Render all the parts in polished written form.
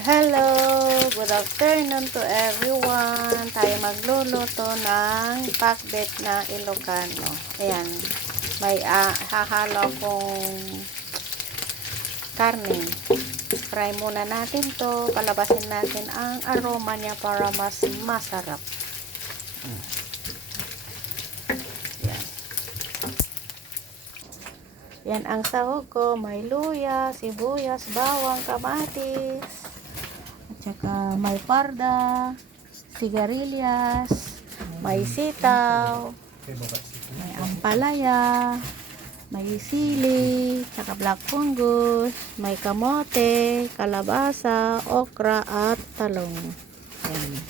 Hello! Good afternoon to everyone. Tayo magluluto ng pakbet na Ilocano. Ayan. May hahalo kong karne. Fry muna natin to. Palabasin natin ang aroma niya para mas masarap. Ayan. Yan ang sahog ko. May luya, sibuyas, bawang, kamatis. Tsaka may parda, sigarilyas, may sitaw, may ampalaya, may sili, tsaka black fungus, may kamote, kalabasa, okra, at talong. Ayan.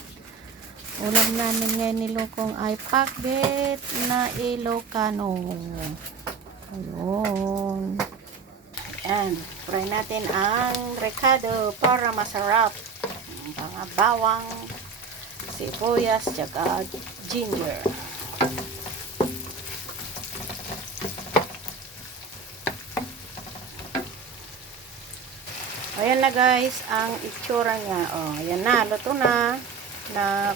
Ulam namin ngayon nilukong ay pakbet na Ilocano. Ayun. Ayan. Fry natin ang recado para masarap. Mga bawang, sibuyas, tsaka ginger. Ayan na guys, ang itsura niya. Oh, ayan na, luto na. Na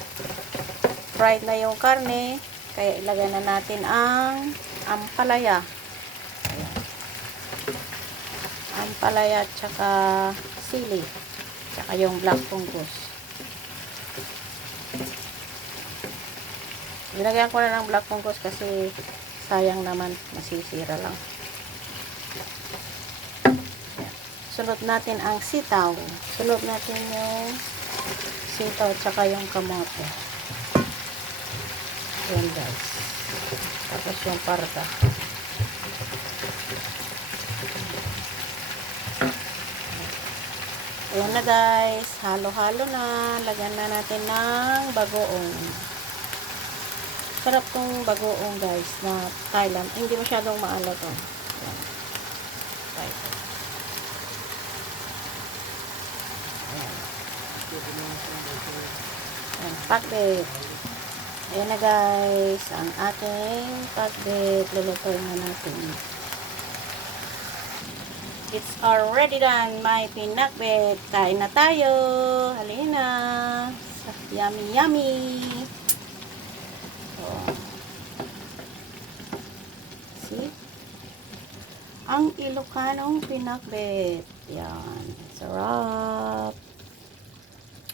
fried na yung karne. Kaya ilagay na natin ang ampalaya. Ayan. Ampalaya tsaka sili. Tsaka yung black fungus. Binagyan ko na ng black fungus kasi sayang naman, masisira lang. Ayan. Sunod natin ang sitaw. Sunod natin yung sitaw tsaka yung kamote. Ayan guys. Tapos yung parda. Ayan na guys. Halo-halo na. Lagyan na natin ng bagoong. Sarap tong bagoong guys na Thailand. Hindi masyadong maalat to. Ayan. Right. Ayan. Ayan. Pakbet. Ayan na guys. Ang ating pakbet. Lulutuin na natin. It's already done. My pinakbet. Kain na tayo. Halina. Yummy, yummy. So, see? Ang Ilocanong pinakbet. Yan. Sarap.